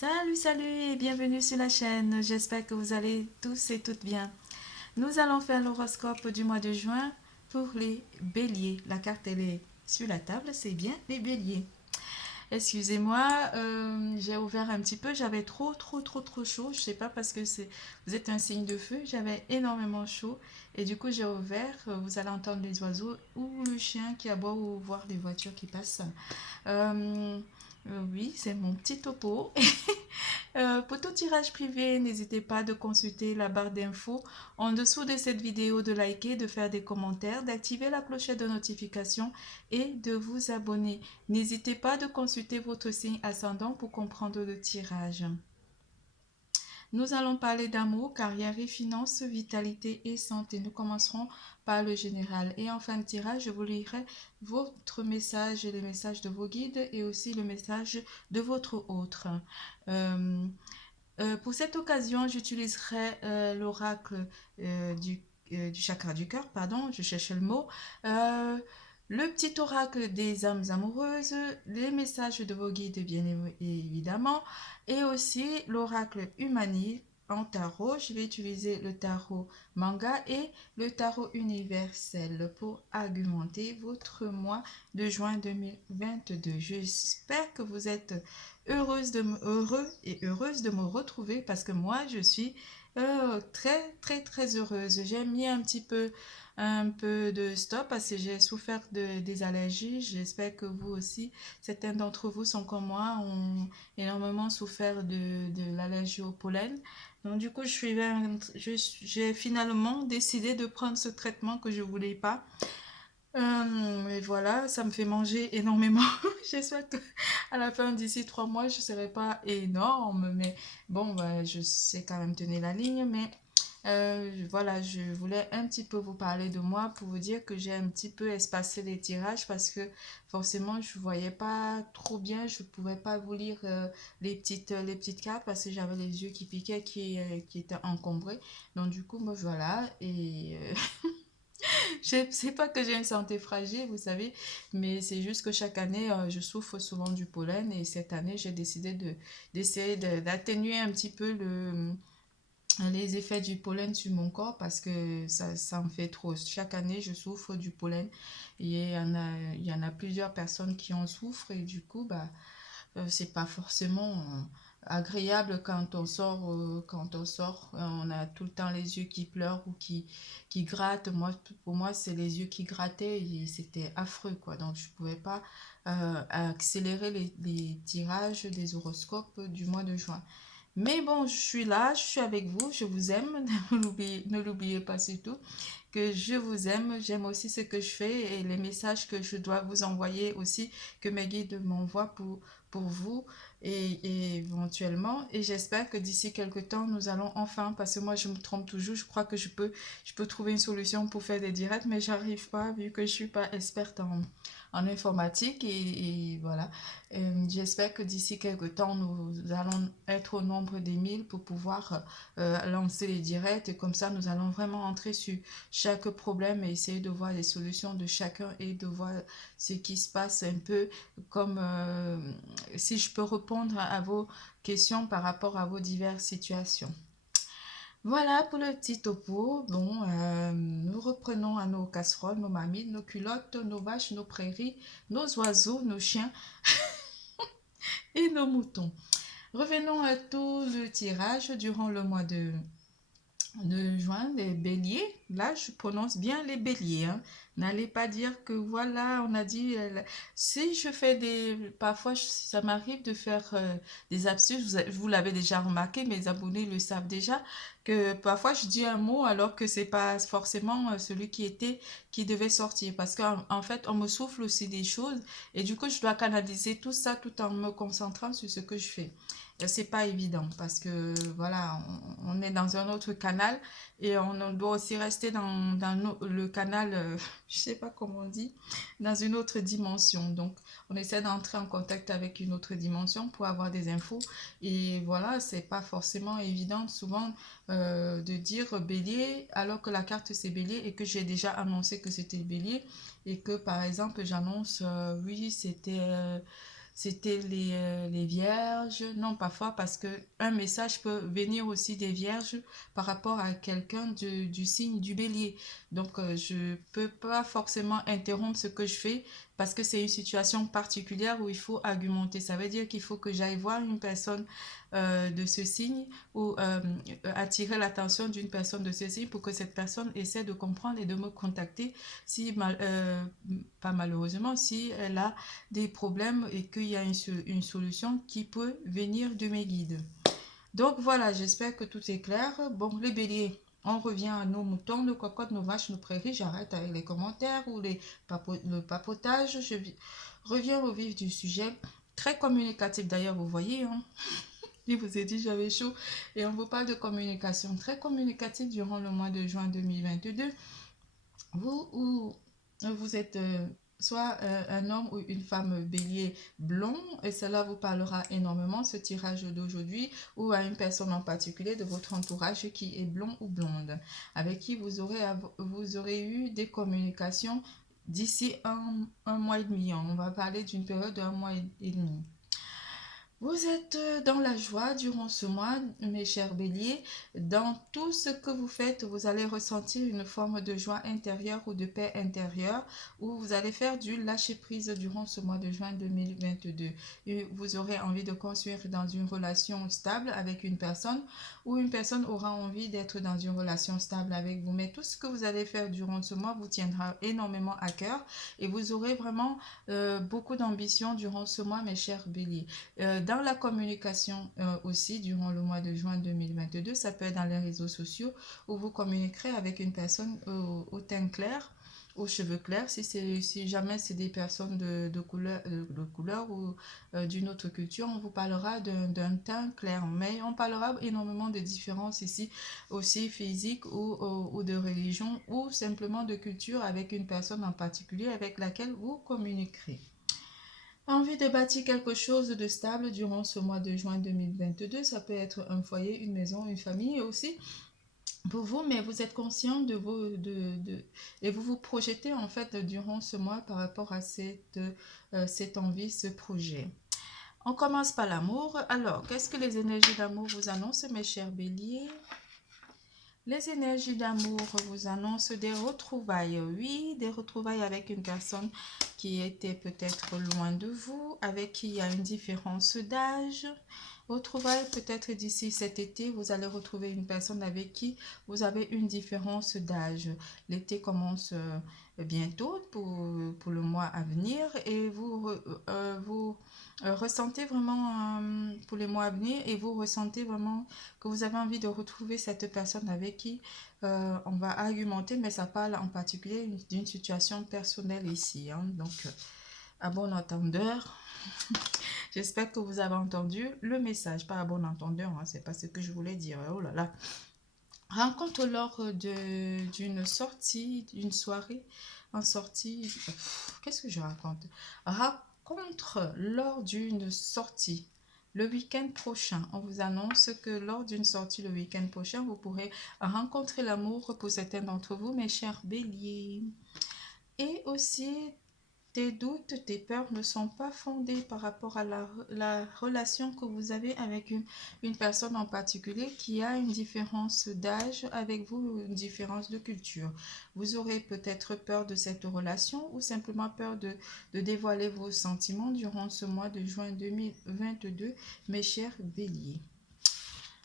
Salut, salut et bienvenue sur la chaîne. J'espère que vous allez tous et toutes bien. Nous allons faire l'horoscope du mois de juin pour les béliers. La carte, elle est sur la table, c'est bien les béliers. Excusez-moi, j'ai ouvert un petit peu, j'avais trop chaud. Je sais pas parce que vous êtes un signe de feu, j'avais énormément chaud et du coup j'ai ouvert. Vous allez entendre les oiseaux ou le chien qui aboie ou voir les voitures qui passent. Euh, oui, c'est mon petit topo. Pour tout tirage privé, n'hésitez pas de consulter la barre d'infos en dessous de cette vidéo, de liker, de faire des commentaires, d'activer la clochette de notification et de vous abonner. N'hésitez pas de consulter votre signe ascendant pour comprendre le tirage. Nous allons parler d'amour, carrière et finances, vitalité et santé. Nous commencerons par le général. Et en fin de tirage, je vous lirai votre message et le message de vos guides et aussi le message de votre autre. Euh, pour cette occasion, j'utiliserai l'oracle du chakra du cœur, pardon, je cherche le mot. Euh, le petit oracle des âmes amoureuses, les messages de vos guides, bien évidemment, et aussi l'oracle humaniste en tarot. Je vais utiliser le tarot manga et le tarot universel pour argumenter votre mois de juin 2022. J'espère que vous êtes heureux et heureuse de me retrouver parce que moi je suis très heureuse. J'ai mis un peu de stop parce que j'ai souffert des allergies. J'espère que vous aussi, certains d'entre vous sont comme moi, ont énormément souffert de l'allergie au pollen. Donc du coup, j'ai finalement décidé de prendre ce traitement que je voulais pas. Et voilà, ça me fait manger énormément. J'espère que à la fin d'ici 3 mois, je ne serai pas énorme, mais bon, bah, je sais quand même tenir la ligne. Mais voilà, je voulais un petit peu vous parler de moi pour vous dire que j'ai un petit peu espacé les tirages parce que forcément, je ne voyais pas trop bien. Je ne pouvais pas vous lire les petites cartes parce que j'avais les yeux qui piquaient, qui étaient encombrés. Donc du coup, moi, voilà. Je sais pas que j'ai une santé fragile, vous savez, mais c'est juste que chaque année, je souffre souvent du pollen et cette année, j'ai décidé d'essayer d'atténuer un petit peu les effets du pollen sur mon corps parce que ça me fait trop. Chaque année, je souffre du pollen et il y en a plusieurs personnes qui en souffrent et du coup, bah, c'est pas forcément agréable quand on sort, on a tout le temps les yeux qui pleurent ou qui grattent. Moi, pour moi, c'est les yeux qui grattaient et c'était affreux, quoi. Donc, je pouvais pas accélérer les tirages des horoscopes du mois de juin. Mais bon, je suis là, je suis avec vous, je vous aime, ne l'oubliez pas surtout que je vous aime, j'aime aussi ce que je fais et les messages que je dois vous envoyer aussi, que mes guides m'envoient pour vous et éventuellement. Et j'espère que d'ici quelques temps, nous allons enfin, parce que moi je me trompe toujours, je crois que je peux trouver une solution pour faire des directs, mais j'arrive pas vu que je suis pas experte en informatique et voilà. J'espère que d'ici quelques temps, nous allons être au nombre des 1000 pour pouvoir lancer les directs et comme ça, nous allons vraiment entrer sur chaque problème et essayer de voir les solutions de chacun et de voir ce qui se passe un peu comme si je peux répondre à vos questions par rapport à vos diverses situations. Voilà pour le petit topo. Bon, nous reprenons à nos casseroles, nos mamies, nos culottes, nos vaches, nos prairies, nos oiseaux, nos chiens et nos moutons. Revenons à tout le tirage durant le mois de juin, les béliers. Là, je prononce bien les béliers. Hein. N'allez pas dire que voilà, on a dit. Si je fais des. Parfois, ça m'arrive de faire des absus. Vous l'avez déjà remarqué, mes abonnés le savent déjà. Que parfois, je dis un mot alors que c'est pas forcément celui qui devait sortir. Parce qu'en fait, on me souffle aussi des choses. Et du coup, je dois canaliser tout ça tout en me concentrant sur ce que je fais. C'est pas évident parce que voilà, on est dans un autre canal et on doit aussi rester dans le canal, je sais pas comment on dit, dans une autre dimension. Donc, on essaie d'entrer en contact avec une autre dimension pour avoir des infos. Et voilà, c'est pas forcément évident souvent de dire bélier alors que la carte c'est bélier et que j'ai déjà annoncé que c'était le bélier et que par exemple j'annonce, oui, c'était les vierges. Non, parfois parce que un message peut venir aussi des vierges par rapport à quelqu'un du signe du bélier. Donc, je peux pas forcément interrompre ce que je fais parce que c'est une situation particulière où il faut argumenter. Ça veut dire qu'il faut que j'aille voir une personne de ce signe ou attirer l'attention d'une personne de ce signe pour que cette personne essaie de comprendre et de me contacter si, pas malheureusement, si elle a des problèmes et qu'il y a une solution qui peut venir de mes guides. Donc voilà, j'espère que tout est clair. Bon, les béliers, on revient à nos moutons, nos cocottes, nos vaches, nos prairies. J'arrête avec les commentaires ou le papotage. Reviens au vif du sujet. Très communicatif d'ailleurs, vous voyez. Hein. Je vous ai dit, j'avais chaud. Et on vous parle de communication très communicative durant le mois de juin 2022. Vous êtes soit un homme ou une femme bélier blond, et cela vous parlera énormément, ce tirage d'aujourd'hui, ou à une personne en particulier de votre entourage qui est blond ou blonde, avec qui vous aurez eu des communications d'ici un mois et demi. On va parler d'une période d'un mois et demi. Vous êtes dans la joie durant ce mois, mes chers béliers. Dans tout ce que vous faites, vous allez ressentir une forme de joie intérieure ou de paix intérieure, où vous allez faire du lâcher-prise durant ce mois de juin 2022. Et vous aurez envie de construire dans une relation stable avec une personne, ou une personne aura envie d'être dans une relation stable avec vous. Mais tout ce que vous allez faire durant ce mois vous tiendra énormément à cœur, et vous aurez vraiment beaucoup d'ambition durant ce mois, mes chers béliers. Dans la communication aussi, durant le mois de juin 2022, ça peut être dans les réseaux sociaux où vous communiquerez avec une personne au teint clair, aux cheveux clairs, si jamais c'est des personnes de couleur ou d'une autre culture, on vous parlera d'un teint clair. Mais on parlera énormément de différences ici, aussi physiques ou de religion ou simplement de culture avec une personne en particulier avec laquelle vous communiquerez. Envie de bâtir quelque chose de stable durant ce mois de juin 2022, ça peut être un foyer, une maison, une famille aussi pour vous, mais vous êtes conscient et vous vous projetez en fait durant ce mois par rapport à cette envie, ce projet. On commence par l'amour. Alors, qu'est-ce que les énergies d'amour vous annoncent, mes chers béliers? Les énergies d'amour vous annoncent des retrouvailles. Oui, des retrouvailles avec une personne qui était peut-être loin de vous, avec qui il y a une différence d'âge. Retrouvailles peut-être d'ici cet été, vous allez retrouver une personne avec qui vous avez une différence d'âge. L'été commence bientôt pour le mois à venir et vous ressentez vraiment pour les mois à venir et vous ressentez vraiment que vous avez envie de retrouver cette personne avec qui on va argumenter, mais ça parle en particulier d'une situation personnelle ici. Hein. Donc, à bon entendeur, j'espère que vous avez entendu le message, pas à bon entendeur, hein, c'est pas ce que je voulais dire. Oh là là. Rencontre lors d'une sortie, d'une soirée, en sortie. Qu'est-ce que je raconte? Rencontre lors d'une sortie. Le week-end prochain, on vous annonce que lors d'une sortie le week-end prochain, vous pourrez rencontrer l'amour pour certains d'entre vous, mes chers béliers. Et aussi, tes doutes, tes peurs ne sont pas fondés par rapport à la relation que vous avez avec une personne en particulier qui a une différence d'âge avec vous, une différence de culture. Vous aurez peut-être peur de cette relation ou simplement peur de dévoiler vos sentiments durant ce mois de juin 2022, mes chers béliers.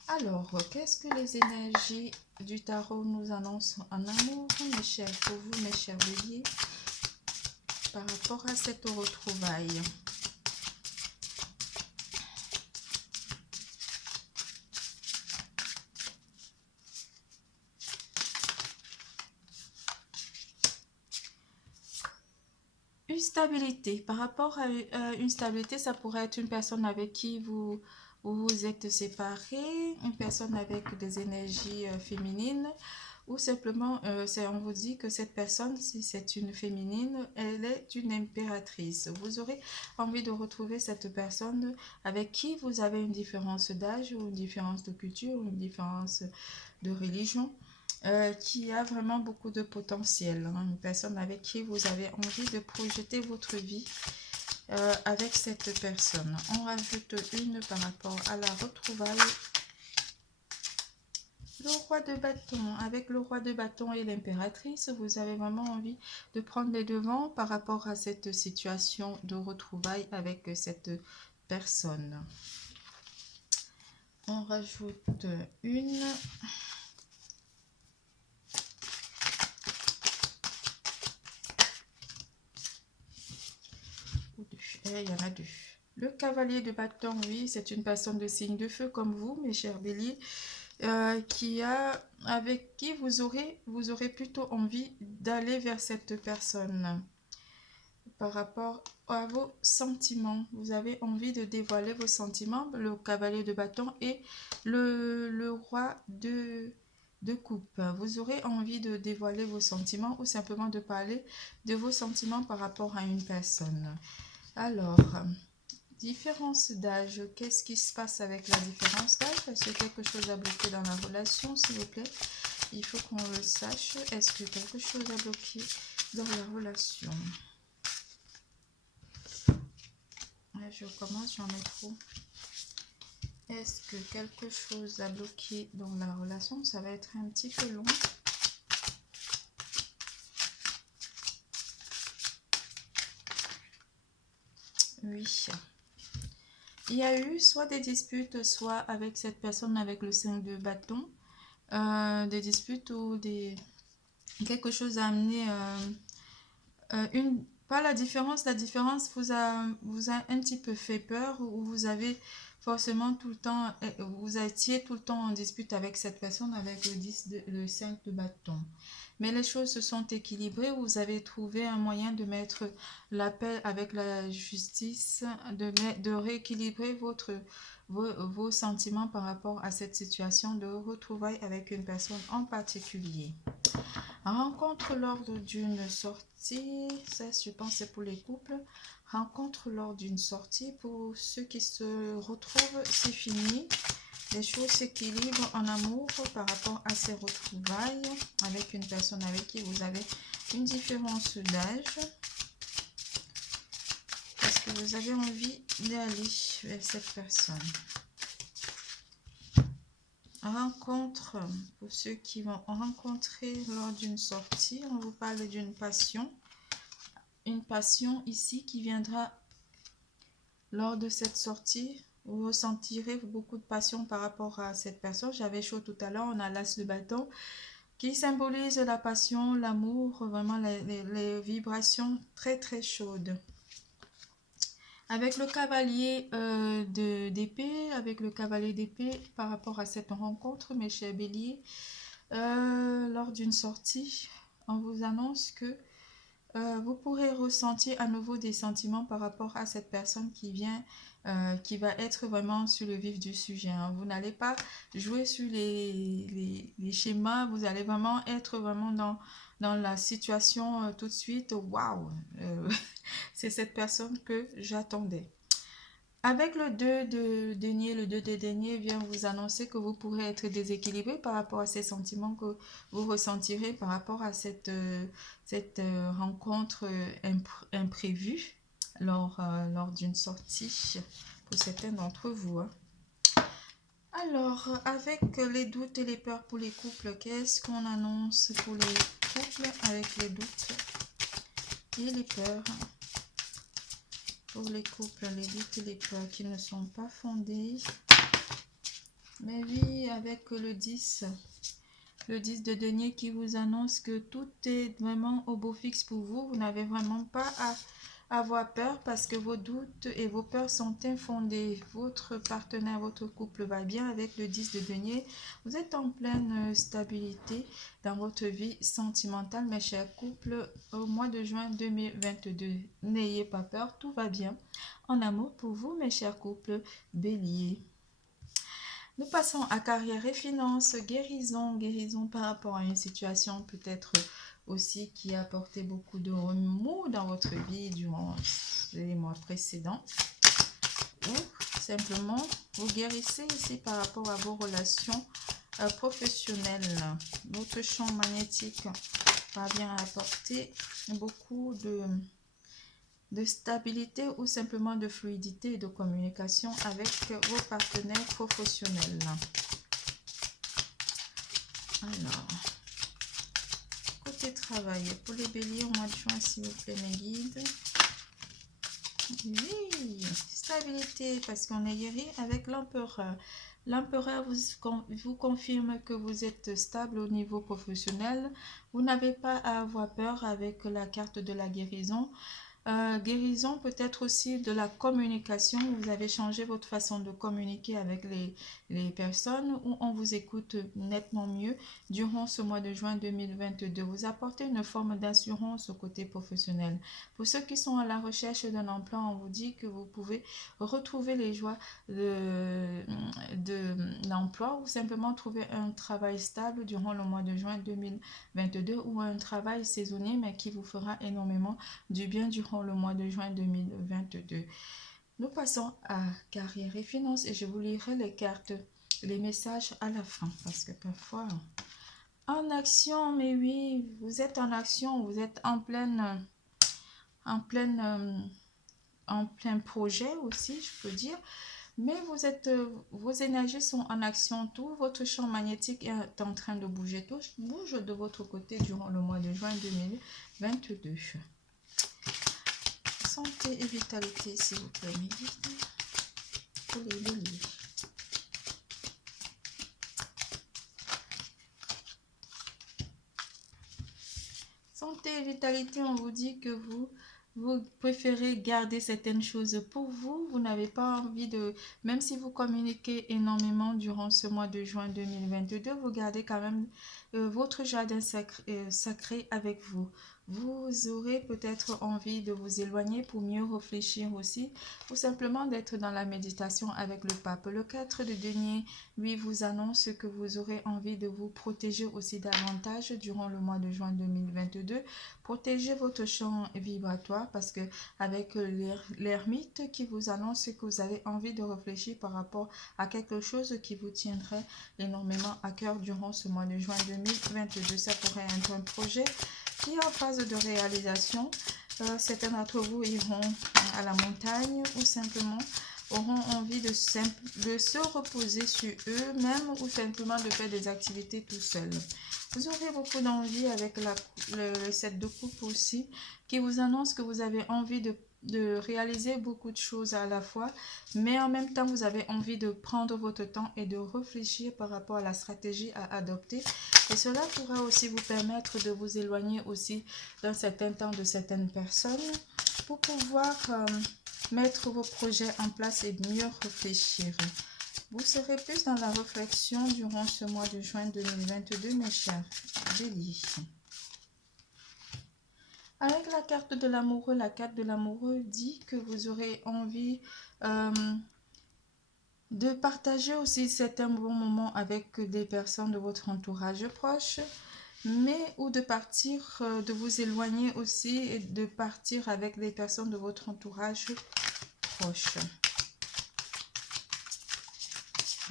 Alors, qu'est-ce que les énergies du tarot nous annoncent en amour, mes chers, pour vous, mes chers béliers, par rapport à cette retrouvaille? Une stabilité. Par rapport à une stabilité, ça pourrait être une personne avec qui vous vous êtes séparés, une personne avec des énergies féminines, ou simplement, on vous dit que cette personne, si c'est une féminine, elle est une impératrice. Vous aurez envie de retrouver cette personne avec qui vous avez une différence d'âge, ou une différence de culture, ou une différence de religion. Qui a vraiment beaucoup de potentiel. Hein. Une personne avec qui vous avez envie de projeter votre vie avec cette personne. On rajoute une par rapport à la retrouvaille. Le roi de bâton. Avec le roi de bâton et l'impératrice, vous avez vraiment envie de prendre les devants par rapport à cette situation de retrouvailles avec cette personne. On rajoute une. Ou deux. Et il y en a deux. Le cavalier de bâton, oui, c'est une personne de signe de feu comme vous, mes chers béliers. Avec qui vous aurez plutôt envie d'aller vers cette personne par rapport à vos sentiments. Vous avez envie de dévoiler vos sentiments, le cavalier de bâton et le roi de coupe. Vous aurez envie de dévoiler vos sentiments ou simplement de parler de vos sentiments par rapport à une personne. Alors, différence d'âge, qu'est-ce qui se passe avec la différence d'âge? Est-ce que quelque chose a bloqué dans la relation, s'il vous plaît? Il faut qu'on le sache. Est-ce que quelque chose a bloqué dans la relation? Je commence, j'en ai trop. Est-ce que quelque chose a bloqué dans la relation? Ça va être un petit peu long. Oui. Il y a eu soit des disputes, soit avec cette personne avec le 5 de bâton, des disputes ou quelque chose a amené pas la différence vous a un petit peu fait peur ou vous avez forcément tout le temps, vous étiez tout le temps en dispute avec cette personne avec le 5 de bâton. Mais les choses se sont équilibrées, vous avez trouvé un moyen de mettre la paix avec la justice, de rééquilibrer vos sentiments par rapport à cette situation de retrouvailles avec une personne en particulier. Rencontre lors d'une sortie, ça je pense c'est pour les couples. Rencontre lors d'une sortie, pour ceux qui se retrouvent, c'est fini. Les choses s'équilibrent en amour par rapport à ces retrouvailles avec une personne avec qui vous avez une différence d'âge. Parce que vous avez envie d'aller vers cette personne. Rencontre, pour ceux qui vont rencontrer lors d'une sortie, on vous parle d'une passion. Une passion ici qui viendra lors de cette sortie. Vous ressentirez beaucoup de passion par rapport à cette personne. J'avais chaud tout à l'heure, on a l'as de bâton qui symbolise la passion, l'amour, vraiment les vibrations très très chaudes. Avec le cavalier d'épée, par rapport à cette rencontre, mes chers béliers, lors d'une sortie, on vous annonce que vous pourrez ressentir à nouveau des sentiments par rapport à cette personne qui vient, qui va être vraiment sur le vif du sujet. Hein. Vous n'allez pas jouer sur les schémas, vous allez vraiment être vraiment dans la situation tout de suite. Waouh, c'est cette personne que j'attendais. Avec le 2 de denier, le 2 de denier vient vous annoncer que vous pourrez être déséquilibré par rapport à ces sentiments que vous ressentirez par rapport à cette rencontre imprévue lors d'une sortie pour certains d'entre vous. Hein. Alors, avec les doutes et les peurs pour les couples, qu'est-ce qu'on annonce pour les couples avec les doutes et les peurs? Pour les couples, les doutes et les peurs qui ne sont pas fondés. Mais oui, avec le 10 de denier qui vous annonce que tout est vraiment au beau fixe pour vous. Vous n'avez vraiment pas à avoir peur parce que vos doutes et vos peurs sont infondés. Votre partenaire, votre couple va bien avec le 10 de denier. Vous êtes en pleine stabilité dans votre vie sentimentale, mes chers couples, au mois de juin 2022. N'ayez pas peur, tout va bien en amour pour vous, mes chers couples béliers. Nous passons à carrière et finances, guérison par rapport à une situation peut-être aussi qui a apporté beaucoup de remous dans votre vie durant les mois précédents. Ou simplement, vous guérissez ici par rapport à vos relations professionnelles. Votre champ magnétique va bien apporter beaucoup de stabilité ou simplement de fluidité et de communication avec vos partenaires professionnels. Alors, côté travail, pour les béliers au mois de juin, s'il vous plaît, mes guides. Oui, stabilité, parce qu'on est guéri avec l'empereur. L'empereur vous confirme que vous êtes stable au niveau professionnel. Vous n'avez pas à avoir peur avec la carte de la guérison. Guérison peut-être aussi de la communication. Vous avez changé votre façon de communiquer avec les personnes où on vous écoute nettement mieux durant ce mois de juin 2022. Vous apportez une forme d'assurance au côté professionnel. Pour ceux qui sont à la recherche d'un emploi, on vous dit que vous pouvez retrouver les joies de l'emploi ou simplement trouver un travail stable durant le mois de juin 2022 ou un travail saisonnier mais qui vous fera énormément du bien durant le mois de juin 2022. Nous passons à carrière et finances et je vous lirai les cartes, les messages à la fin parce que parfois en action, mais oui, vous êtes en action, vous êtes en plein projet aussi, je peux dire. Mais vos énergies sont en action, tout votre champ magnétique est en train de bouger, tout bouge de votre côté durant le mois de juin 2022. Santé et vitalité, s'il vous plaît, mes guides, pour les béliers. Santé et vitalité, on vous dit que vous préférez garder certaines choses pour vous. Vous n'avez pas envie de... Même si vous communiquez énormément durant ce mois de juin 2022, vous gardez quand même votre jardin sacré avec vous. Vous aurez peut-être envie de vous éloigner pour mieux réfléchir aussi, ou simplement d'être dans la méditation avec le pape. Le 4 de denier, lui, vous annonce que vous aurez envie de vous protéger aussi davantage durant le mois de juin 2022. Protégez votre champ vibratoire parce que avec l'ermite qui vous annonce que vous avez envie de réfléchir par rapport à quelque chose qui vous tiendrait énormément à cœur durant ce mois de juin 2022. Ça pourrait être un projet qui est en phase de réalisation. Certains d'entre vous iront à la montagne ou simplement auront envie de se reposer sur eux-mêmes ou simplement de faire des activités tout seul. Vous aurez beaucoup d'envie avec le 7 de coupe aussi, qui vous annonce que vous avez envie de réaliser beaucoup de choses à la fois, mais en même temps, vous avez envie de prendre votre temps et de réfléchir par rapport à la stratégie à adopter. Et cela pourra aussi vous permettre de vous éloigner aussi d'un certain temps de certaines personnes pour pouvoir mettre vos projets en place et mieux réfléchir. Vous serez plus dans la réflexion durant ce mois de juin 2022, mes chers béliers. Avec la carte de l'amoureux, la carte de l'amoureux dit que vous aurez envie de partager aussi certains bons moments avec des personnes de votre entourage proche, mais ou de partir, de vous éloigner aussi et de partir avec des personnes de votre entourage proche.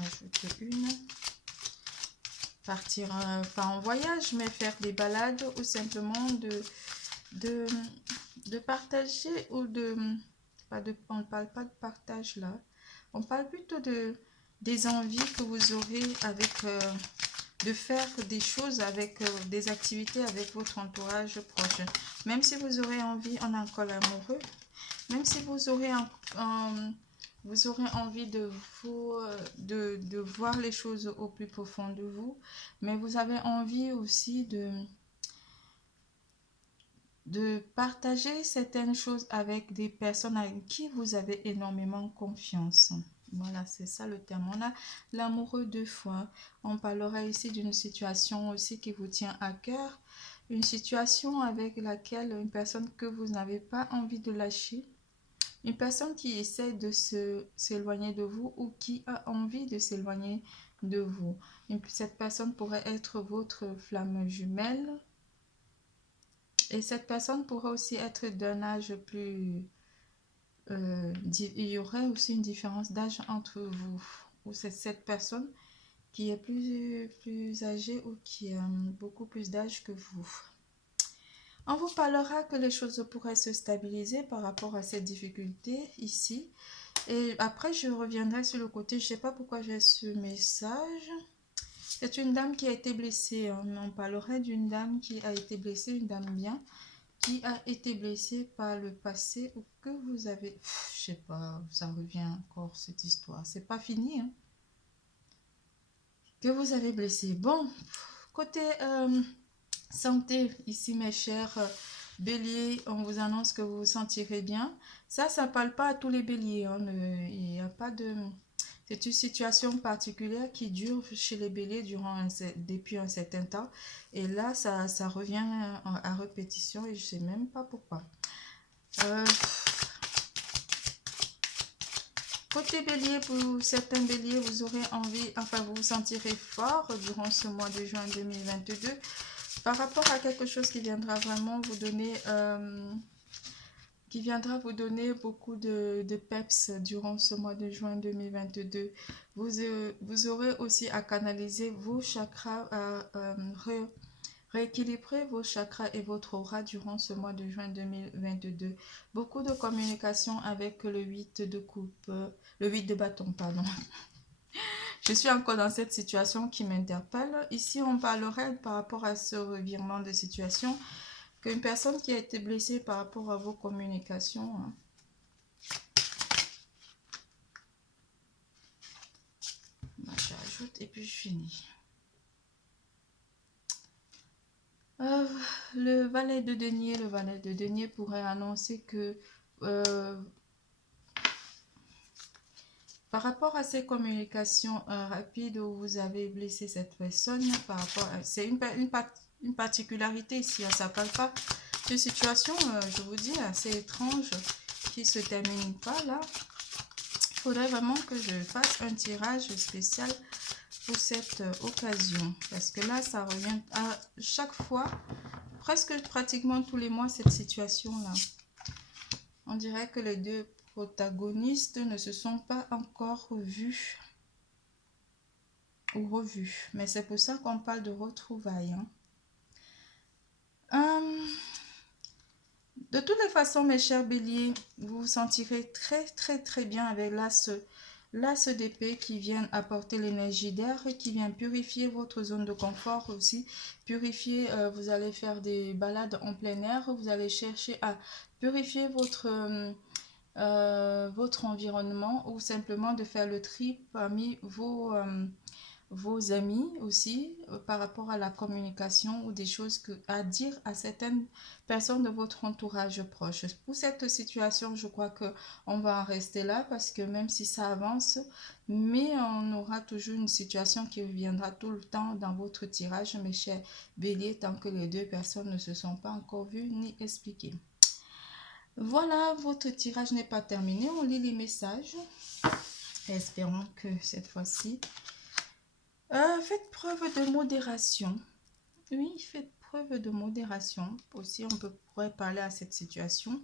Ajouter une. Partir pas en voyage, mais faire des balades ou simplement de partager ou on ne parle pas de partage là. On parle plutôt des envies que vous aurez avec de faire des choses avec des activités avec votre entourage proche. Même si vous aurez envie en alcool amoureux, même si vous aurez envie de voir les choses au plus profond de vous, mais vous avez envie aussi de partager certaines choses avec des personnes avec qui vous avez énormément confiance. Voilà, c'est ça le terme. On a l'amoureux deux fois. On parlera ici d'une situation aussi qui vous tient à cœur. Une situation avec laquelle une personne que vous n'avez pas envie de lâcher. Une personne qui essaie de s'éloigner de vous ou qui a envie de s'éloigner de vous. Cette personne pourrait être votre flamme jumelle. Et cette personne pourrait aussi être d'un âge plus... il y aurait aussi une différence d'âge entre vous. Ou c'est cette personne qui est plus âgée ou qui a beaucoup plus d'âge que vous. On vous parlera que les choses pourraient se stabiliser par rapport à cette difficulté ici. Et après, je reviendrai sur le côté. Je ne sais pas pourquoi j'ai ce message. C'est une dame qui a été blessée. On parlerait d'une dame qui a été blessée, une dame bien, qui a été blessée par le passé ou que vous avez... Je sais pas, ça revient encore cette histoire. C'est pas fini, hein. Que vous avez blessé. Bon, côté santé, ici mes chers béliers, on vous annonce que vous vous sentirez bien. Ça ne parle pas à tous les béliers, hein. Il n'y a pas de... C'est une situation particulière qui dure chez les béliers depuis un certain temps. Et là, ça revient à répétition et je ne sais même pas pourquoi. Côté bélier, pour certains béliers, vous aurez envie, enfin vous vous sentirez fort durant ce mois de juin 2022 par rapport à quelque chose qui viendra vraiment vous donner... beaucoup de peps durant ce mois de juin 2022. Vous aurez aussi à canaliser vos chakras, rééquilibrer vos chakras et votre aura durant ce mois de juin 2022. Beaucoup de communication avec le 8 de coupe, le 8 de bâton, pardon. Je suis encore dans cette situation qui m'interpelle. Ici, on parlerait par rapport à ce revirement de situation qu'une personne qui a été blessée par rapport à vos communications, hein. J'ajoute et puis je finis. Le valet de denier pourrait annoncer que par rapport à ces communications rapides où vous avez blessé cette personne, par rapport à, c'est une particularité ici, ça ne parle pas de situation, je vous dis, assez étrange qui se termine pas là. Il faudrait vraiment que je fasse un tirage spécial pour cette occasion, parce que là ça revient à chaque fois, pratiquement tous les mois, cette situation là. On dirait que les deux protagonistes ne se sont pas encore vus ou revus, mais c'est pour ça qu'on parle de retrouvailles, hein. De toutes les façons, mes chers béliers, vous vous sentirez très bien avec l'as d'épée qui vient apporter l'énergie d'air, qui vient purifier votre zone de confort aussi. Purifier, vous allez faire des balades en plein air, vous allez chercher à purifier votre environnement ou simplement de faire le tri parmi vos amis aussi par rapport à la communication ou des choses à dire à certaines personnes de votre entourage proche. Pour cette situation, je crois que on va en rester là parce que même si ça avance, mais on aura toujours une situation qui reviendra tout le temps dans votre tirage, mes chers béliers, tant que les deux personnes ne se sont pas encore vues ni expliquées. Voilà, votre tirage n'est pas terminé. On lit les messages. Espérons que cette fois-ci... faites preuve de modération. Oui, faites preuve de modération. Aussi, pourrait parler à cette situation.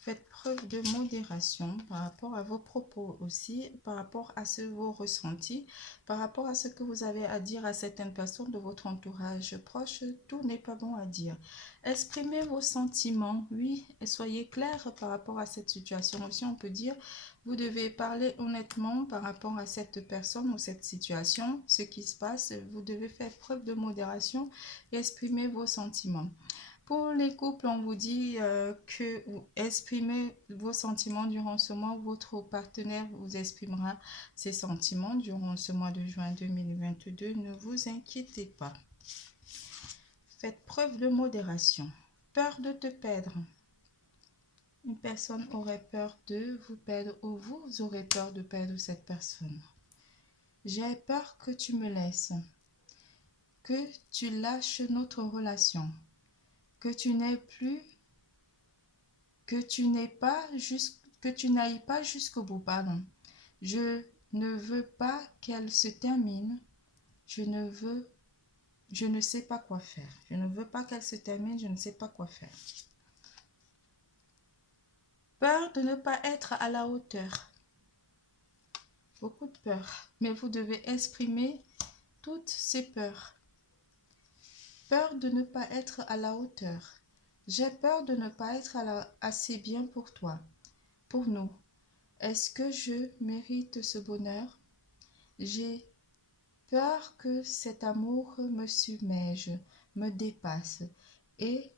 Faites preuve de modération par rapport à vos propos aussi, par rapport à vos ressentis, par rapport à ce que vous avez à dire à certaines personnes de votre entourage proche. Tout n'est pas bon à dire. Exprimez vos sentiments, oui, et soyez clair par rapport à cette situation aussi. On peut dire, vous devez parler honnêtement par rapport à cette personne ou cette situation, ce qui se passe. Vous devez faire preuve de modération et exprimer vos sentiments. Pour les couples, on vous dit que vous exprimez vos sentiments durant ce mois. Votre partenaire vous exprimera ses sentiments durant ce mois de juin 2022. Ne vous inquiétez pas. Faites preuve de modération. Peur de te perdre. Une personne aurait peur de vous perdre ou vous aurez peur de perdre cette personne. J'ai peur que tu me laisses, que tu lâches notre relation, que tu n'aies plus, que tu n'ailles pas jusqu'au bout, pardon. Je ne veux pas qu'elle se termine. Je ne sais pas quoi faire. Je ne veux pas qu'elle se termine, je ne sais pas quoi faire. Peur de ne pas être à la hauteur. Beaucoup de peur. Mais vous devez exprimer toutes ces peurs. Peur de ne pas être à la hauteur. J'ai peur de ne pas être assez bien pour toi, pour nous. Est-ce que je mérite ce bonheur? J'ai peur que cet amour me submerge, me dépasse, et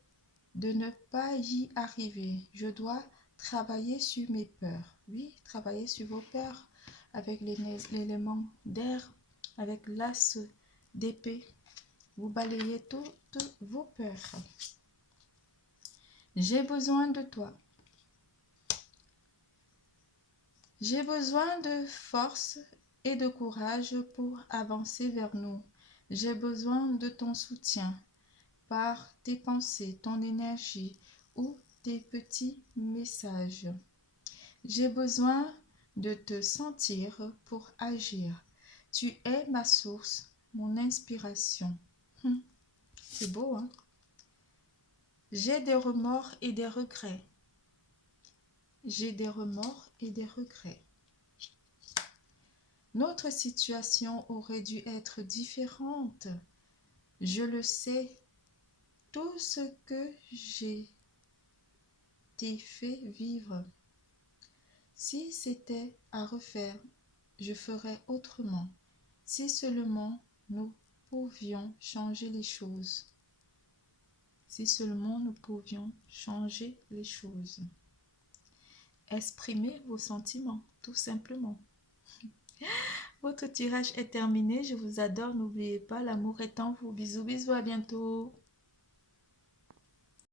de ne pas y arriver. Je dois travailler sur mes peurs. Oui, travailler sur vos peurs avec l'élément d'air, avec l'as d'épée. Vous balayez toutes vos peurs. J'ai besoin de toi. J'ai besoin de force et de courage pour avancer vers nous. J'ai besoin de ton soutien par tes pensées, ton énergie ou tes petits messages. J'ai besoin de te sentir pour agir. Tu es ma source, mon inspiration. C'est beau, hein? J'ai des remords et des regrets. J'ai des remords et des regrets. Notre situation aurait dû être différente. Je le sais. Tout ce que j'ai t'ai fait vivre. Si c'était à refaire, je ferais autrement. Si seulement nous pouvions changer les choses. Si seulement nous pouvions changer les choses. Exprimez vos sentiments, tout simplement. Votre tirage est terminé. Je vous adore. N'oubliez pas, l'amour est en vous. Bisous, bisous, à bientôt.